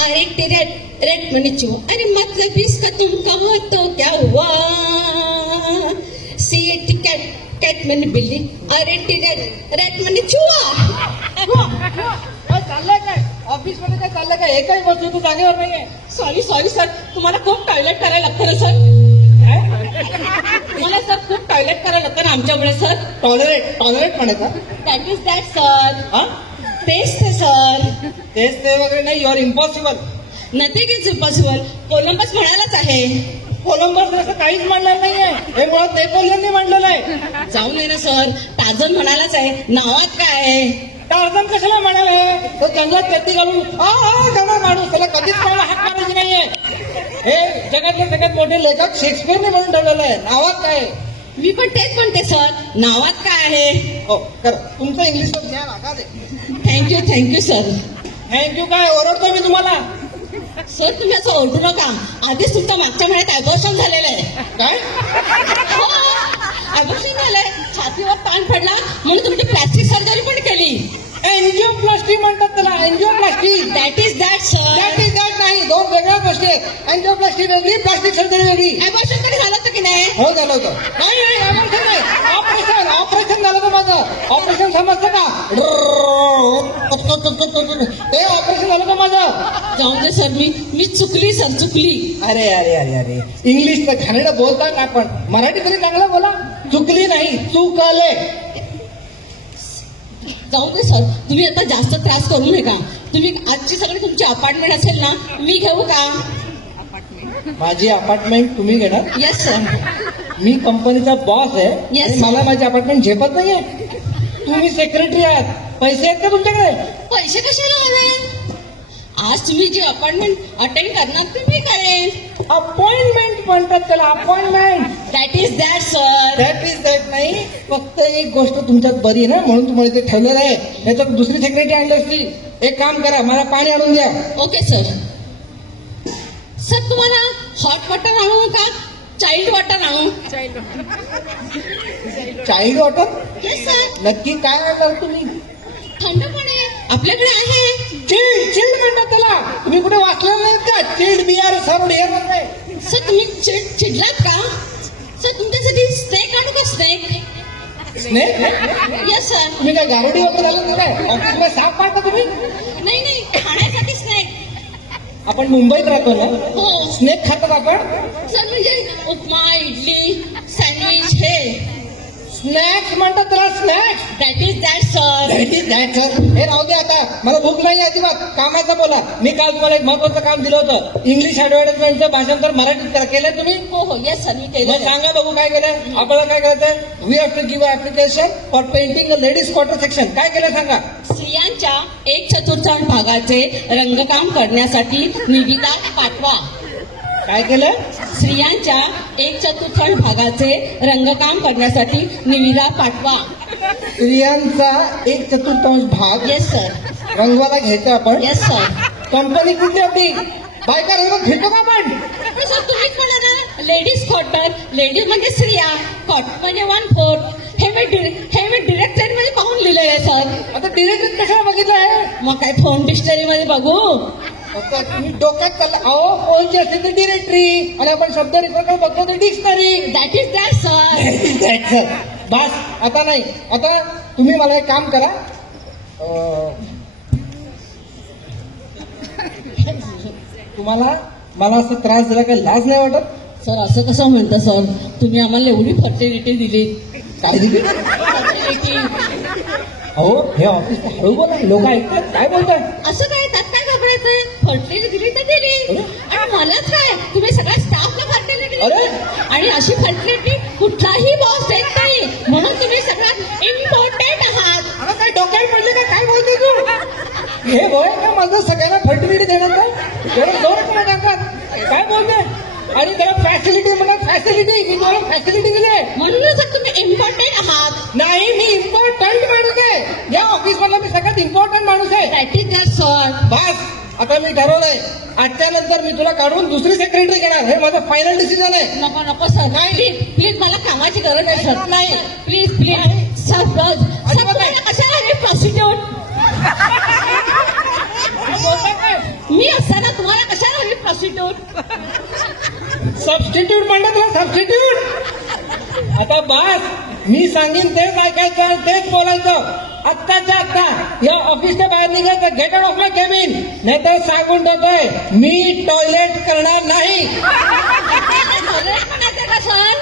अरे तेरे रेट मनी चुआ, अरे मतलब इसका तुम कहो तो क्या हुआ? सीट कैट कैट मनी बिल्ली, अरे तेरे रेट मनी चुआ. चाललंय काय ऑफिस मध्ये? काय चाललंय काय? एकही वस्तू तू जागेवर नाहीये. सॉरी सॉरी सर, तुम्हाला खूप टॉयलेट करायला लागतं ना सर. मला सर खूप टॉयलेट करायला लागतं ना आमच्यामुळे सर. टॉलरेट म्हणायचा? That is that sir. हा तेच ते सर. तेच ते वगैरे नाही. Your impossible. Nothing is impossible. Columbus म्हणालाच आहे. कोलंबस असं काहीच म्हणलं नाहीये. हे मुळात नेपोलियनने म्हणलेलं आहे. जाऊन ये ना सर. टार्झन म्हणालाच आहे. नावात काय आहे? टार्झन कशाला म्हणाले? तो जंगलात कधी घालून जंगलात माणूस त्याला कधीच कोणाला हाक मारायची नाहीये. हे जगातले सगळ्यात मोठे लेखक शेक्सपियरने म्हणून ठेवलेलं आहे. नावात काय? मी पण तेच म्हणते सर. नावात काय आहे? हो खरं. तुमचं इंग्लिश ज्ञान आगा दे. Thank you sir. थँक्यू काय? ओरडतो मी तुम्हाला. सर तुम्ही असं ओरडू नका. आधीच तुमच्या मागच्या महिन्यात ॲबॉर्शन झालेलं आहे. काय? ॲबॉर्शन झालंय. छातीवर ताण पडला म्हणून तुमची प्लास्टिक सर्जरी पण केली. एन्जिओप्लास्टी म्हणतात त्याला. Angioplasty. That is that sir. That is that नाही. दोन वेगळ्या गोष्टी आहेत. एन्जिओप्लास्टी वेगळी, प्लास्टिक सर्जरी वेगळी. ॲबॉर्शन कधी झालं होतं की नाही? हो झालं होतं. नाही ॲबॉर्शन नाही. ऑपरेशन झालं होतं माझं. ऑपरेशन समजतं का? ते ऑपरेशन झालं होतं माझं. जाऊन दे सर. मी चुकली सर. चुकली. अरे अरे अरे अरे इंग्लिश तर घाणेरडं बोलतात आपण. मराठी तरी चांगलं बोला. चुकली नाही, चुकले. जाऊ दे सर. तुम्ही आता जास्त त्रास करू नका. तुम्ही आजची सगळी तुमची अपार्टमेंट असेल ना, मी घेऊ का? माझी अपार्टमेंट तुम्ही घेणार? Yes sir. मी कंपनीचा बॉस आहे. Yes, आणि मला माझी अपार्टमेंट झेपत नाहीये. तुम्ही सेक्रेटरी आहात. पैसे आहेत का तुमच्याकडे? पैसे कशाला हवे? आज तुम्ही जी अपॉइंटमेंट अटेंड करणार ती मी करेन. अपॉइंटमेंट म्हणतात त्याला. Appointment. That is that sir. That is that नाही. फक्त एक गोष्ट तुमच्यात बरी आहे ना, म्हणून तुम्हाला ते ठेवलेलं आहे. नाही तर दुसरी सेक्रेटरी आणली असती. एक काम करा, मला पाणी आणून द्या. Okay sir. सर तुम्हाला हॉट वॉटर आणू का चाइल्ड वॉटर आणू? Child water? Yes sir. नक्की काय आणणार तुम्ही? थंड पाणी आपल्याकडे आहे. चिल्ड म्हणतात त्याला. तुम्ही कुठे वाचलेलं नाही का? चिल्ड बिअर सर्व्ड हिअर मध्ये. सर तुम्ही चिडलात का? सर तुमच्यासाठी स्नेक आणू का? स्नेक. स्नेक? Yes sir. तुम्ही काय गारडी वगैरे झालं की काय? ऑफिसमध्ये साप पाहता तुम्ही? नाही खाण्यासाठी स्नेक. आपण मुंबईत राहतो ना. हो स्नेक खातात आपण. सर. म्हणजे उपमा, इडली, सँडविच हे स्नॅक्स म्हणतात त्याला. Snacks. That is that sir. That is that sir. हे राहू दे आता. मला भूक नाही अजिबात. कामाचं बोला. मी काल तुम्हाला एक महत्वाचं काम दिलं होतं. इंग्लिश ऍडव्हर्टाइजमेंटचं भाषांतर मराठीत केलं तुम्ही? हो येस सर. मी केलं. मग सांगा बघू काय केलं. आपल्याला काय करायचं? We have to give application for painting a ladies quarter section. काय केलं सांगा? स्त्रियांच्या 1/4 भागाचे रंगकाम करण्यासाठी निविदा पाठवा. काय केलं? स्त्रियांच्या 1/4 भागाचे रंगकाम करण्यासाठी निविदा पाठवा. स्त्रियांचा 1/4 भाग येस सर. रंगवाला घ्यायचा आपण. Yes sir. कंपनी कुठली आपली? बायका रंग घेतो का आपण? सर तुम्हीच म्हणा ना. Ladies quarter. लेडीज म्हणजे स्त्रिया, क्वार्टर म्हणजे 1/4. हे मी डिरेक्टरी मध्ये पाहून लिहिलेलं आहे सर. आता डिरेक्टर कशाला बघितलं आहे? मग काय फोन डिक्शनरी मध्ये बघू? तुम्ही डोक्यात चालला. अहो फोनची असते ती डिरेक्टरी आणि आपण शब्द रेखाकडे बघतो ते dictionary. That is that sir. बस आता नाही. आता तुम्ही मला एक काम करा. तुम्हाला मला असं त्रास दिला काही लाज नाही वाटत? सर असं कसं म्हणता सर? तुम्ही आम्हाला एवढी फर्टिलिटी दिली. काय दिली? फर्टिलिटी. अहो हे ऑफिस हळू बोला. लोक ऐकतात. काय बोलताय? असं काय? त्यात काय घाबरायचंय? फर्टिलिटी दिली तर दिली. आणि मलाच काय? तुम्ही सगळ्या स्टाफला फर्टिलिटी अरे आणि अशी फर्टिलिटी कुठलाही बॉस देत नाही. म्हणून तुम्ही सगळ्यात इम्पॉर्टंट आहात. आता काय डोक्यात पडले का? काय बोलते तू? हे होय का माझं सगळ्यांना फर्टिलिटी देणार का? एवढं जोरात नाही टाकतात. काय बोलते? आणि त्याला फॅसिलिटी म्हणा. फॅसिलिटी मी तुम्हाला फॅसिलिटी दिली आहे म्हणूनच तुम्ही इम्पॉर्टंट आहात. नाही. मी इम्पॉर्टंट माणूस आहे. या ऑफिस मधला मी सगळ्यात इम्पॉर्टंट माणूस आहे. That is that sir. बस आता मी ठरवलंय. आजच्या नंतर मी तुला काढून दुसरी सेक्रेटरी घेणार. हे माझं फायनल डिसिजन आहे. नको सर. नाही प्लीज मला कामाची गरज आहे सर. नाही प्लीज सर. कशाला हे प्रॉसिक्यूट? बोलता काय? मी असताना तुम्हाला कशाला हवी प्रॉस्टिट्यूट? सबस्टिट्यूट म्हणलं तुला, सबस्टिट्यूट. आता बस, मी सांगेन तेच ऐकायचं आणि तेच बोलायचं. आत्ताच्या आत्ता या ऑफिसच्या बाहेर निघायचं. Get out of my cabin, नाहीतर सांगून ठेवतोय मी टॉयलेट करणार नाही. म्हणायचं का सर?